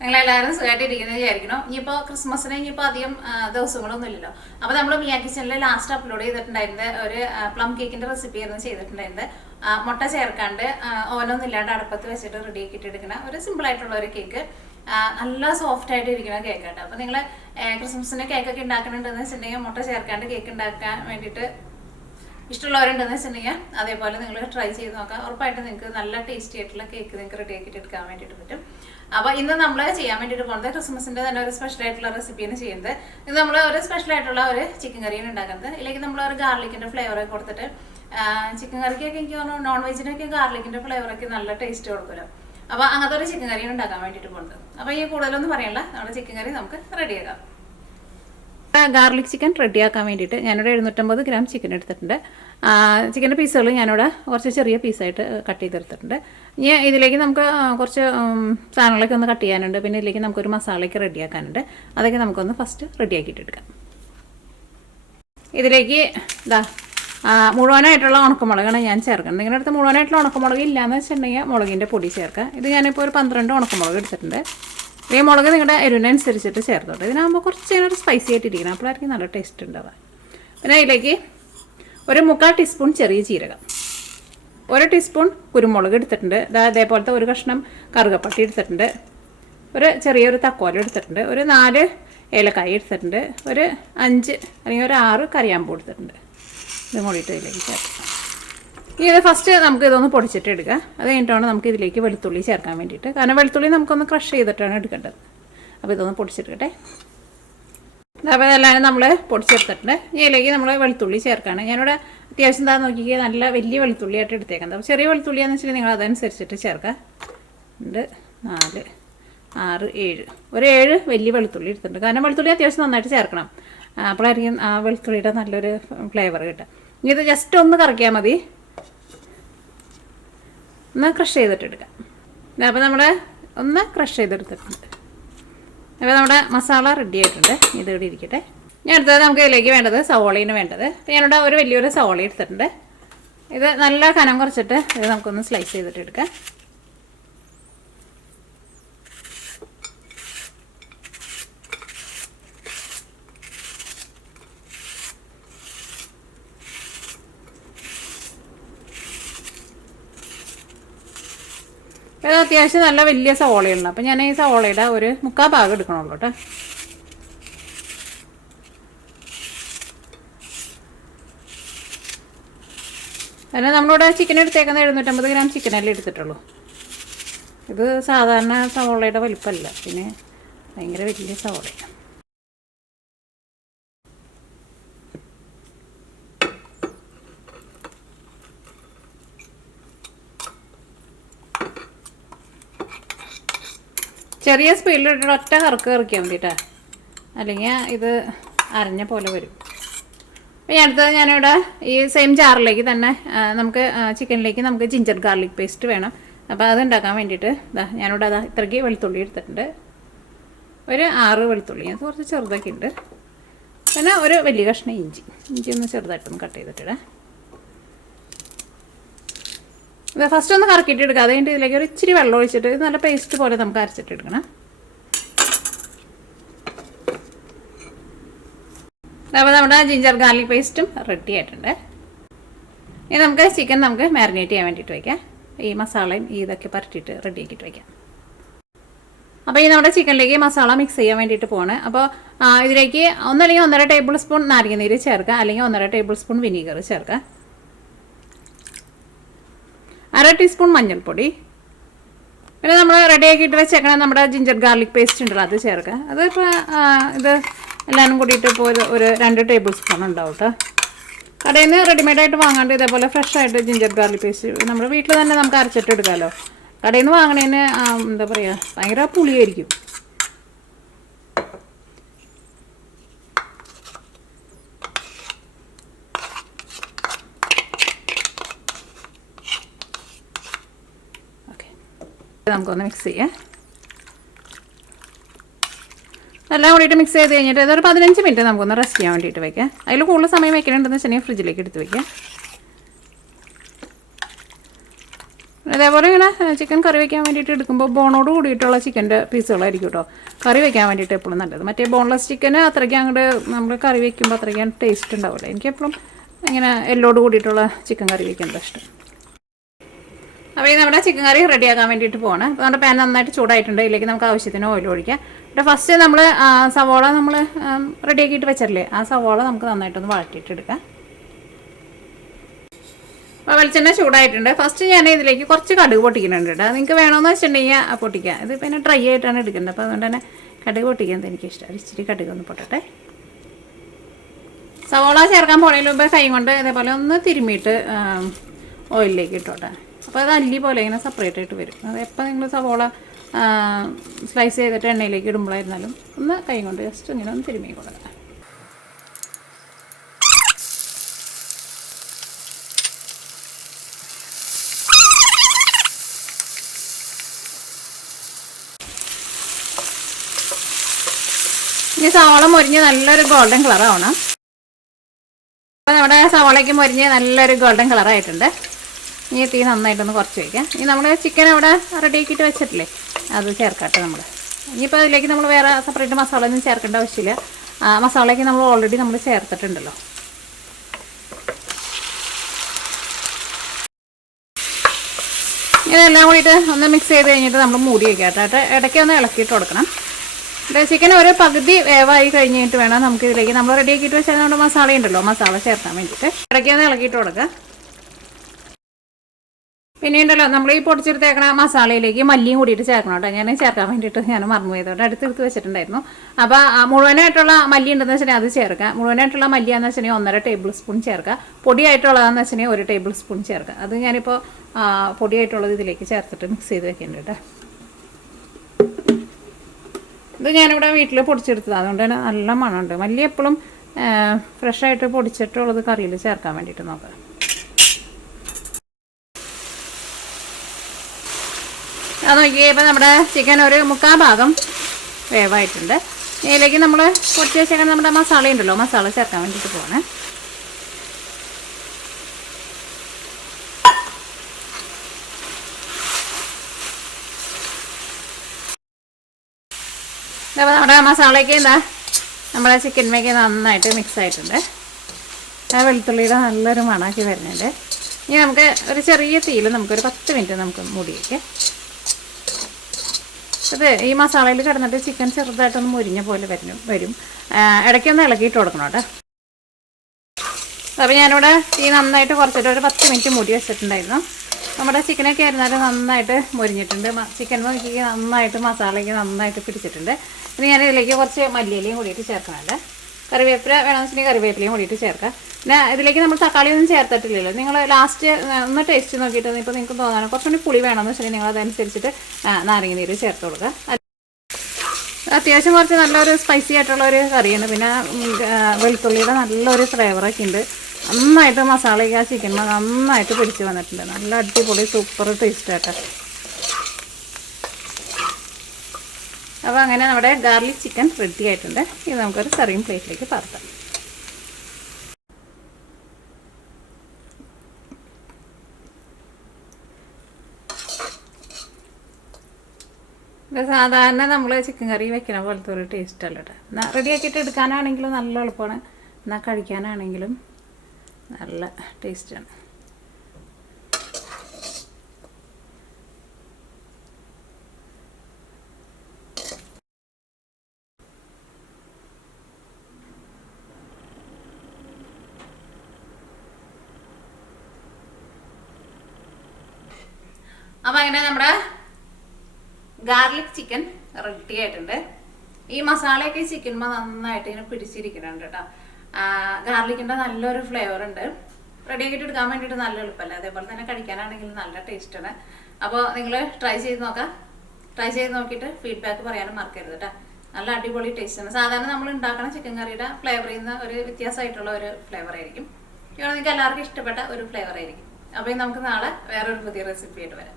നിങ്ങളെല്ലാവരും സുഖമായിട്ടിരിക്കുന്നത് വിചാരിക്കണം. ഇനിയിപ്പോൾ ക്രിസ്മസിന് ഇനിയിപ്പോൾ അധികം ദിവസങ്ങളൊന്നും ഇല്ലല്ലോ. അപ്പോൾ നമ്മൾ മിയ കിച്ചണിൽ ലാസ്റ്റ് അപ്ലോഡ് ചെയ്തിട്ടുണ്ടായിരുന്നത് ഒരു പ്ലം കേക്കിൻ്റെ റെസിപ്പി ആയിരുന്നു ചെയ്തിട്ടുണ്ടായിരുന്നത്. മുട്ട ചേർക്കാണ്ട് ഓവനൊന്നും ഇല്ലാണ്ട് അടുപ്പത്ത് വെച്ചിട്ട് റെഡി ആക്കിയിട്ട് എടുക്കുന്ന ഒരു സിമ്പിളായിട്ടുള്ള ഒരു കേക്ക്. നല്ല സോഫ്റ്റ് ആയിട്ട് ഇരിക്കുന്ന കേക്കാണ്. അപ്പോൾ നിങ്ങൾ ക്രിസ്മസിന് കേക്കൊക്കെ ഉണ്ടാക്കുന്നുണ്ടെന്ന് വെച്ചിട്ടുണ്ടെങ്കിൽ മുട്ട ചേർക്കാണ്ട് കേക്ക് ഉണ്ടാക്കാൻ വേണ്ടിയിട്ട് ഇഷ്ടമുള്ളവരുണ്ടെന്ന് വെച്ചിട്ടുണ്ടെങ്കിൽ അതേപോലെ നിങ്ങൾ ട്രൈ ചെയ്ത് നോക്കാം. ഉറപ്പായിട്ട് നിങ്ങൾക്ക് നല്ല ടേസ്റ്റി ആയിട്ടുള്ള കേക്ക് നിങ്ങൾക്ക് റെഡി ആക്കിയിട്ട് എടുക്കാൻ വേണ്ടിയിട്ട് പറ്റും. അപ്പോൾ ഇന്ന് നമ്മൾ ചെയ്യാൻ വേണ്ടിയിട്ട് പോകുന്നത് ക്രിസ്മസിൻ്റെ തന്നെ ഒരു സ്പെഷ്യൽ ആയിട്ടുള്ള റെസിപ്പിയാണ് ചെയ്യുന്നത്. ഇത് നമ്മൾ ഒരു സ്പെഷ്യൽ ആയിട്ടുള്ള ഒരു ചിക്കൻ കറിയാണ് ഉണ്ടാക്കുന്നത്. ഇതിലേക്ക് നമ്മൾ ഒരു ഗാർലിക്കിൻ്റെ ഫ്ലേവറൊക്കെ കൊടുത്തിട്ട് ചിക്കൻ കറിക്കൊക്കെ എനിക്ക് തോന്നുന്നു നോൺ വെജിനൊക്കെ ഗാർലിക്കിൻ്റെ ഫ്ലേവറൊക്കെ നല്ല ടേസ്റ്റ് കൊടുക്കുമല്ലോ. അപ്പോൾ അങ്ങനത്തെ ഒരു ചിക്കൻ കറിയാണ് ഉണ്ടാക്കാൻ വേണ്ടിയിട്ട് പോകുന്നത്. അപ്പോൾ ഈ കൂടുതലൊന്നും പറയല്ല, നമ്മുടെ ചിക്കൻ കറി നമുക്ക് റെഡിയാക്കാം. ഗാർലിക് ചിക്കൻ റെഡിയാക്കാൻ വേണ്ടിയിട്ട് ഞാനിവിടെ 750 ഗ്രാം ചിക്കൻ എടുത്തിട്ടുണ്ട്. ചിക്കൻ്റെ പീസുകൾ ഞാനിവിടെ കുറച്ച് ചെറിയ പീസായിട്ട് കട്ട് ചെയ്തെടുത്തിട്ടുണ്ട്. ഇനി ഇതിലേക്ക് നമുക്ക് കുറച്ച് സാധനങ്ങളൊക്കെ ഒന്ന് കട്ട് ചെയ്യാനുണ്ട്. പിന്നെ ഇതിലേക്ക് നമുക്കൊരു മസാലയ്ക്ക് റെഡിയാക്കാനുണ്ട്. അതൊക്കെ നമുക്കൊന്ന് ഫസ്റ്റ് റെഡിയാക്കിയിട്ട് എടുക്കാം. ഇതിലേക്ക് മുഴുവനായിട്ടുള്ള ഉണക്കമുളകാണ് ഞാൻ ചേർക്കുന്നത്. നിങ്ങളുടെ അടുത്ത് മുഴുവനായിട്ടുള്ള ഉണക്കമുളക് ഇല്ലയെന്ന് വെച്ചിട്ടുണ്ടെങ്കിൽ മുളകിൻ്റെ പൊടി ചേർക്കുക. ഇത് ഞാനിപ്പോൾ ഒരു 12 ഉണക്കമുളക് എടുത്തിട്ടുണ്ട്. ഈ മുളക് നിങ്ങളുടെ എരിവിനനുസരിച്ചിട്ട് ചേർത്തോട്ടെ. ഇതിനാകുമ്പോൾ കുറച്ച് ഒരു സ്പൈസി ആയിട്ടിരിക്കണം, അപ്പോഴായിരിക്കും നല്ല ടേസ്റ്റ് ഉണ്ടാവുക. പിന്നെ അതിലേക്ക് ഒരു 3/4 ടീസ്പൂൺ ചെറിയ ജീരകം, 1 ടീസ്പൂൺ കുരുമുളക് എടുത്തിട്ടുണ്ട്. അതേപോലത്തെ ഒരു കഷ്ണം കറുകപ്പട്ടി എടുത്തിട്ടുണ്ട്, ഒരു ചെറിയൊരു തക്കോല എടുത്തിട്ടുണ്ട്, ഒരു 4 ഏലക്കായ എടുത്തിട്ടുണ്ട്, ഒരു 5 അല്ലെങ്കിൽ ഒരു 6 കറിയാമ്പൂ എടുത്തിട്ടുണ്ട്. ഇത് കൂടിയിട്ട് ഇതിലേക്ക് ചേർക്കാം. ഇനി ഇത് ഫസ്റ്റ് നമുക്ക് ഇതൊന്ന് പൊടിച്ചിട്ട് എടുക്കുക. അത് കഴിഞ്ഞിട്ടാണ് നമുക്ക് ഇതിലേക്ക് വെളുത്തുള്ളി ചേർക്കാൻ വേണ്ടിയിട്ട്. കാരണം വെളുത്തുള്ളി നമുക്കൊന്ന് ക്രഷ് ചെയ്തിട്ടാണ് എടുക്കേണ്ടത്. അപ്പോൾ ഇതൊന്ന് പൊടിച്ചെടുക്കട്ടെ. അപ്പോൾ ഇതെല്ലാം നമ്മൾ പൊടിച്ചെടുത്തിട്ടുണ്ട്. ഇതിലേക്ക് നമ്മൾ വെളുത്തുള്ളി ചേർക്കുകയാണ്. ഞാനിവിടെ അത്യാവശ്യം എന്താ നോക്കിക്കുക, നല്ല വലിയ വെളുത്തുള്ളിയായിട്ട് എടുത്തേക്കുന്നത്. അപ്പോൾ ചെറിയ വെളുത്തുള്ളിയാണെന്ന് വെച്ചിട്ടുണ്ടെങ്കിൽ നിങ്ങൾ അതനുസരിച്ചിട്ട് ചേർക്കുക. 2, 4, 6, 7 ഒരു 7 വലിയ വെളുത്തുള്ളി എടുത്തിട്ടുണ്ട്. കാരണം വെളുത്തുള്ളി അത്യാവശ്യം നന്നായിട്ട് ചേർക്കണം, അപ്പോഴായിരിക്കും ആ വെളുത്തുള്ളിയുടെ നല്ലൊരു ഫ്ലേവർ കിട്ടുക. ഇനി ഇത് ജസ്റ്റ് ഒന്ന് കറക്കിയാൽ മതി, ഒന്ന് ക്രഷ് ചെയ്തിട്ടെടുക്കാം. അപ്പോൾ നമ്മൾ ഒന്ന് ക്രഷ് ചെയ്തെടുത്തിട്ടുണ്ട്. അപ്പോൾ നമ്മുടെ മസാല റെഡി ആയിട്ടുണ്ട്. ഇത് ഇവിടെ ഇരിക്കട്ടെ. ഞാൻ അടുത്തത് നമുക്ക് ഇതിലേക്ക് വേണ്ടത് സവോളയാണ് വേണ്ടത്. അപ്പോൾ ഞാനിവിടെ ഒരു വലിയൊരു സവോള എടുത്തിട്ടുണ്ട്. ഇത് നല്ല കനം കുറച്ചിട്ട് ഇത് നമുക്കൊന്ന് സ്ലൈസ് ചെയ്തിട്ട് എടുക്കാം. ഇത് അത്യാവശ്യം നല്ല വലിയ സവോളയുണ്ട്. അപ്പം ഞാൻ ഈ സവോളയുടെ ഒരു 3/4 ഭാഗം എടുക്കണുള്ളൂ കേട്ടോ. കാരണം നമ്മളിവിടെ ചിക്കൻ എടുത്തേക്കുന്നത് 750 ഗ്രാം ചിക്കനല്ലേ എടുത്തിട്ടുള്ളൂ. ഇത് സാധാരണ സവോളയുടെ വലിപ്പമല്ല, പിന്നെ ഭയങ്കര വലിയ സവോളയാണ്. ചെറിയ സ്പീഡിലിട്ട് ഒറ്റ കറക്ക് കറക്കിയാൽ മതിട്ടാ, അല്ലെങ്കിൽ ഇത് അരഞ്ഞ പോലെ വരും. അപ്പോൾ അടുത്തത് ഞാനിവിടെ ഈ സെയിം ജാറിലേക്ക് തന്നെ നമുക്ക് ചിക്കനിലേക്ക് നമുക്ക് ജിഞ്ചർ ഗാർലിക് പേസ്റ്റ് വേണം. അപ്പോൾ അത് ഉണ്ടാക്കാൻ വേണ്ടിയിട്ട് ഞാനിവിടെ ഇത്രയ്ക്ക് വെളുത്തുള്ളി എടുത്തിട്ടുണ്ട്. ഒരു 6 വെളുത്തുള്ളി, അത് കുറച്ച് ചെറുതൊക്കെ ഉണ്ട്. പിന്നെ ഒരു വലിയ കഷ്ണം ഇഞ്ചി ഒന്ന് ചെറുതായിട്ടൊന്ന് കട്ട് ചെയ്തിട്ടിടാം. ഇത് ഫസ്റ്റ് ഒന്ന് കറക്കിയിട്ട് എടുക്കുക. അത് കഴിഞ്ഞിട്ട് ഇതിലേക്ക് ഒരു ഇച്ചിരി വെള്ളം ഒഴിച്ചിട്ട് ഇത് നല്ല പേസ്റ്റ് പോലെ നമുക്ക് അരച്ചിട്ട് എടുക്കണം. അപ്പോൾ നമ്മുടെ ജിഞ്ചർ ഗാർലിക് പേസ്റ്റും റെഡി ആയിട്ടുണ്ട്. ഇനി നമുക്ക് ചിക്കൻ നമുക്ക് മാരിനേറ്റ് ചെയ്യാൻ വേണ്ടിയിട്ട് വയ്ക്കാം. ഈ മസാലയും ഇതൊക്കെ പരട്ടിയിട്ട് റെഡി ആക്കിയിട്ട് വയ്ക്കാം. അപ്പോൾ ഈ നമ്മുടെ ചിക്കനിലേക്ക് മസാല മിക്സ് ചെയ്യാൻ വേണ്ടിയിട്ട് പോവാണ്. അപ്പോൾ ഇതിലേക്ക് ഒന്നല്ലെങ്കിൽ 1.5 ടേബിൾ സ്പൂൺ നാരങ്ങനീര് ചേർക്കുക, അല്ലെങ്കിൽ 1.5 ടേബിൾ സ്പൂൺ വിനീഗർ ചേർക്കുക, 1/2 ടീസ്പൂൺ മഞ്ഞൾപ്പൊടി, പിന്നെ നമ്മൾ റെഡി ആക്കിയിട്ട് വെച്ചേക്കണം നമ്മുടെ ജിഞ്ചർ ഗാർലിക് പേസ്റ്റ് ഉണ്ടല്ലോ അത് ചേർക്കുക. അതിപ്പോൾ ഇത് എല്ലാവരും കൂടിയിട്ട് ഇപ്പോൾ ഒരു 2 ടേബിൾ സ്പൂൺ ഉണ്ടാവും കേട്ടോ. കടയിൽ നിന്ന് റെഡിമെയ്ഡായിട്ട് വാങ്ങാണ്ട് ഇതേപോലെ ഫ്രഷ് ആയിട്ട് ജിഞ്ചർ ഗാർലിക് പേസ്റ്റ് നമ്മുടെ വീട്ടിൽ തന്നെ നമുക്ക് അരച്ചിട്ട് എടുക്കാമല്ലോ. കടയിൽ നിന്ന് വാങ്ങണതിന് എന്താ പറയുക, ഭയങ്കര പുളിയായിരിക്കും. ഓക്കെ, നമുക്കൊന്ന് മിക്സ് ചെയ്യാം. എല്ലാം കൂടിയിട്ട് മിക്സ് ചെയ്ത് കഴിഞ്ഞിട്ട് ഇതൊരു 15 മിനിറ്റ് നമുക്കൊന്ന് റെസ്റ്റ് ചെയ്യാൻ വേണ്ടിയിട്ട് വയ്ക്കാം. അതിൽ കൂടുതൽ സമയം വെക്കണമെന്ന് വെച്ചിട്ടുണ്ടെങ്കിൽ ഫ്രിഡ്ജിലേക്ക് എടുത്ത് വയ്ക്കാം. അതേപോലെ ഇങ്ങനെ ചിക്കൻ കറി വയ്ക്കാൻ വേണ്ടിയിട്ട് എടുക്കുമ്പോൾ ബോണോട് കൂടിയിട്ടുള്ള ചിക്കൻ്റെ പീസുകളായിരിക്കും കേട്ടോ കറി വയ്ക്കാൻ വേണ്ടിയിട്ട് എപ്പോഴും നല്ലത്. മറ്റേ ബോൺലെസ് ചിക്കന് അത്രയ്ക്ക് അങ്ങോട്ട് നമ്മൾ കറി വയ്ക്കുമ്പോൾ അത്രയ്ക്ക് ടേസ്റ്റ് ഉണ്ടാവില്ല. എനിക്കെപ്പോഴും ഇങ്ങനെ എല്ലോട് കൂടിയിട്ടുള്ള ചിക്കൻ കറി വയ്ക്കുന്നത് ഇഷ്ടം. അപ്പോൾ ഈ നമ്മുടെ ചിക്കൻ കറി റെഡിയാക്കാൻ വേണ്ടിയിട്ട് പോകണം. അപ്പോൾ നമ്മുടെ പാൻ നന്നായിട്ട് ചൂടായിട്ടുണ്ട്. ഇതിലേക്ക് നമുക്ക് ആവശ്യത്തിന് ഓയിൽ ഒഴിക്കാം. ഇവിടെ ഫസ്റ്റ് നമ്മൾ സവോള നമ്മൾ റെഡിയാക്കിയിട്ട് വെച്ചിട്ടില്ലേ, ആ സവോള നമുക്ക് നന്നായിട്ടൊന്ന് വഴറ്റിയിട്ടെടുക്കാം. അപ്പോൾ വെളിച്ചെണ്ണ ചൂടായിട്ടുണ്ട്. ഫസ്റ്റ് ഞാൻ ഇതിലേക്ക് കുറച്ച് കടുക് പൊട്ടിക്കുന്നുണ്ട് കേട്ടോ. നിങ്ങൾക്ക് വേണമെന്ന് വെച്ചിട്ടുണ്ടെങ്കിൽ പൊട്ടിക്കാം. ഇത് പിന്നെ ഡ്രൈ ആയിട്ടാണ് എടുക്കുന്നത്. അപ്പോൾ അതുകൊണ്ട് തന്നെ കടുക് പൊട്ടിക്കുന്നത് എനിക്കിഷ്ടമാണ്. ഇച്ചിരി കടുക് ഒന്ന് പൊട്ടട്ടെ. സവോള ചേർക്കാൻ പോണതിന് മുമ്പ് കൈ കൊണ്ട് ഇതേപോലെ ഒന്ന് തിരുമ്മിയിട്ട് ഓയിലിലേക്ക് ഇട്ടോട്ടെ. അപ്പോൾ അത് അല്ലി പോലെ ഇങ്ങനെ സെപ്പറേറ്റ് ആയിട്ട് വരും. അത് എപ്പോൾ നിങ്ങൾ സവോള സ്ലൈസ് ചെയ്തിട്ട് എണ്ണയിലേക്ക് ഇടുമ്പോഴായിരുന്നാലും ഒന്ന് കൈ കൊണ്ട് ജസ്റ്റ് ഇങ്ങനെ ഒന്ന് തിരുമ്മി കൊടുക്കാം. ഇനി സവാള മൊരിഞ്ഞ് നല്ലൊരു ഗോൾഡൻ കളറാവണം. അപ്പോൾ നമ്മുടെ സവാളയ്ക്ക് മൊരിഞ്ഞ് നല്ലൊരു ഗോൾഡൻ കളറായിട്ടുണ്ട്. ഇനി തീ നന്നായിട്ടൊന്ന് കുറച്ച് വയ്ക്കാം. ഇനി നമ്മൾ ചിക്കൻ അവിടെ റെഡിയാക്കിയിട്ട് വെച്ചിട്ടില്ലേ, അത് ചേർക്കട്ടെ നമ്മൾ. ഇനിയിപ്പോൾ അതിലേക്ക് നമ്മൾ വേറെ സെപ്പറേറ്റ് മസാല ഒന്നും ചേർക്കേണ്ട ആവശ്യമില്ല. മസാലയ്ക്ക് നമ്മൾ ഓൾറെഡി നമ്മൾ ചേർത്തിട്ടുണ്ടല്ലോ. ഇതെല്ലാം കൂടിയിട്ട് ഒന്ന് മിക്സ് ചെയ്ത് കഴിഞ്ഞിട്ട് നമ്മൾ മൂടി വയ്ക്കാം കേട്ടോ. ഇടയ്ക്ക് ഒന്ന് ഇളക്കിയിട്ട് കൊടുക്കണം. ചിക്കൻ ഒരു പകുതി വേവായി കഴിഞ്ഞിട്ട് വേണം നമുക്ക് ഇതിലേക്ക് നമ്മൾ റെഡിയാക്കിയിട്ട് വെച്ചാൽ നമ്മുടെ മസാല ഉണ്ടല്ലോ, മസാല ചേർക്കാൻ വേണ്ടിയിട്ട് ഇടയ്ക്ക് ഒന്ന് ഇളക്കിയിട്ട് കൊടുക്കുക. പിന്നെ ഉണ്ടല്ലോ നമ്മൾ ഈ പൊടിച്ചെടുത്തേക്കണ മസാലയിലേക്ക് മല്ലിയും കൂടിയിട്ട് ചേർക്കണം കേട്ടോ. ഞാൻ ചേർക്കാൻ വേണ്ടിയിട്ട് ഞാൻ മറന്നു പോയതുകൊണ്ട് അടുത്തെടുത്ത് വെച്ചിട്ടുണ്ടായിരുന്നു. അപ്പോൾ മുഴുവനായിട്ടുള്ള മല്ലി ഉണ്ടെന്ന് വെച്ചിട്ടുണ്ടെങ്കിൽ അത് ചേർക്കുക. മുഴുവനായിട്ടുള്ള മല്ലിയാന്ന് വെച്ചിട്ടുണ്ടെങ്കിൽ 1.5 ടേബിൾ സ്പൂൺ ചേർക്കുക. പൊടിയായിട്ടുള്ളതാണെന്ന് വെച്ചിട്ടുണ്ടെങ്കിൽ 1 ടേബിൾ സ്പൂൺ ചേർക്കുക. അത് ഞാനിപ്പോൾ പൊടിയായിട്ടുള്ളത് ഇതിലേക്ക് ചേർത്തിട്ട് മിക്സ് ചെയ്ത് വെക്കുന്നുണ്ട് കേട്ടോ. ഇത് ഞാനിവിടെ വീട്ടിൽ പൊടിച്ചെടുത്തതാണ്, അതുകൊണ്ട് തന്നെ നല്ല മണമുണ്ട്. മല്ലി എപ്പോഴും ഫ്രഷായിട്ട് പൊടിച്ചിട്ടുള്ളത് കറിയിൽ ചേർക്കാൻ വേണ്ടിയിട്ട് നോക്കാം. അത് നോക്കിയപ്പോൾ നമ്മുടെ ചിക്കൻ ഒരു 3/4 ഭാഗം വേവായിട്ടുണ്ട്. ഇതിലേക്ക് നമ്മൾ പൊടിച്ച് വെച്ചേക്കാൻ നമ്മുടെ മസാല ഉണ്ടല്ലോ, മസാല ചേർക്കാൻ വേണ്ടിയിട്ട് പോകണേ. അപ്പോൾ നമ്മുടെ മസാലയ്ക്ക് എന്താ നമ്മുടെ ചിക്കൻ മേക്ക് നന്നായിട്ട് മിക്സ് ആയിട്ടുണ്ട്. ആ വെളുത്തുള്ളിയുടെ നല്ലൊരു മണമാക്കി വരുന്നുണ്ട്. ഇനി നമുക്ക് ഒരു ചെറിയ തീയിൽ നമുക്കൊരു 10 മിനിറ്റ് നമുക്ക് മൂടി വയ്ക്കാം. അത് ഈ മസാലയിൽ കിടന്നിട്ട് ചിക്കൻ ചെറുതായിട്ടൊന്ന് മുരിഞ്ഞ പോലെ വരും. ഇടയ്ക്കൊന്ന് ഇളക്കിയിട്ട് കൊടുക്കണം കേട്ടോ. അപ്പോൾ ഞാനിവിടെ ഈ നന്നായിട്ട് കുറച്ചിട്ട് ഒരു 10 മിനിറ്റ് മൂടി വെച്ചിട്ടുണ്ടായിരുന്നു. നമ്മുടെ ചിക്കനൊക്കെ ആയിരുന്നാലും നന്നായിട്ട് മുരിഞ്ഞിട്ടുണ്ട്. ചിക്കൻ നോക്കി നന്നായിട്ട് മസാലയ്ക്ക് നന്നായിട്ട് പിടിച്ചിട്ടുണ്ട്. ഇനി ഞാൻ ഇതിലേക്ക് കുറച്ച് മല്ലിയിലയും കൂടിയിട്ട് ചേർക്കുന്നുണ്ട്. കറിവേപ്പില വേണമെന്ന് വെച്ചിട്ടുണ്ടെങ്കിൽ കറിവേപ്പിലയും കൂടിയിട്ട് ചേർക്കാം. പിന്നെ ഇതിലേക്ക് നമ്മൾ തക്കാളി ഒന്നും ചേർത്തിട്ടില്ലല്ലോ. നിങ്ങൾ ലാസ്റ്റ് ഒന്ന് ടേസ്റ്റ് നോക്കിയിട്ട് ഇപ്പോൾ നിങ്ങൾക്ക് തോന്നാനും കുറച്ചുകൂടി പുളി വേണമെന്ന് വെച്ചിട്ടുണ്ടെങ്കിൽ നിങ്ങൾ അതനുസരിച്ചിട്ട് നാരങ്ങ നീര് ചേർത്ത് കൊടുക്കുക. അത്യാവശ്യം കുറച്ച് നല്ലൊരു സ്പൈസി ആയിട്ടുള്ള ഒരു കറിയാണ്. പിന്നെ വെളുത്തുള്ളിയുടെ നല്ലൊരു ഫ്ലേവറൊക്കെ ഉണ്ട്. നന്നായിട്ട് മസാലയ്ക്ക് ആ ചിക്കൻ നന്നായിട്ട് പിടിച്ച് വന്നിട്ടുണ്ട്. നല്ല അടിപൊളി സൂപ്പർ ടേസ്റ്റ് ആയിട്ട്. അപ്പോൾ അങ്ങനെ നമ്മുടെ ഗാർലിക് ചിക്കൻ റെഡി ആയിട്ടുണ്ട്. ഇത് നമുക്കൊരു സെർവിങ് പ്ലേറ്റിലേക്ക് പകർത്താം. സാധാരണ നമ്മൾ ചിക്കൻ കറി വെക്കണ പോലത്തെ ഒരു ടേസ്റ്റ് അല്ല കേട്ടോ. റെഡിയാക്കിയിട്ട് എടുക്കാനാണെങ്കിലും നല്ല എളുപ്പമാണ്, എന്നാൽ കഴിക്കാനാണെങ്കിലും നല്ല ടേസ്റ്റാണ്. അപ്പോൾ അങ്ങനെ നമ്മുടെ ഗാർലിക് ചിക്കൻ റെഡി ആയിട്ടുണ്ട്. ഈ മസാലയൊക്കെ ചിക്കനുമ്പോൾ നന്നായിട്ട് ഇങ്ങനെ പിടിച്ചിരിക്കുന്നുണ്ട് കേട്ടോ. ഗാർലിക്കിൻ്റെ നല്ലൊരു ഫ്ലേവർ ഉണ്ട്. റെഡിയാക്കിയിട്ട് എടുക്കാൻ വേണ്ടിയിട്ട് നല്ല എളുപ്പമല്ല, അതേപോലെ തന്നെ കഴിക്കാനാണെങ്കിൽ നല്ല ടേസ്റ്റാണ്. അപ്പോൾ നിങ്ങൾ ട്രൈ ചെയ്ത് നോക്കാം. ട്രൈ ചെയ്ത് നോക്കിയിട്ട് ഫീഡ്ബാക്ക് പറയാനും മറക്കരുത് കേട്ടോ. നല്ല അടിപൊളി ടേസ്റ്റാണ്. സാധാരണ നമ്മൾ ഉണ്ടാക്കുന്ന ചിക്കൻ കറിയുടെ ഫ്ലേവറിൽ നിന്ന് ഒരു വ്യത്യാസമായിട്ടുള്ള ഒരു ഫ്ലേവർ ആയിരിക്കും. ഇവിടെ നിങ്ങൾക്ക് എല്ലാവർക്കും ഇഷ്ടപ്പെട്ട ഒരു ഫ്ലേവർ ആയിരിക്കും. അപ്പോൾ നമുക്ക് നാളെ വേറൊരു പുതിയ റെസിപ്പി ആയിട്ട് വരാം.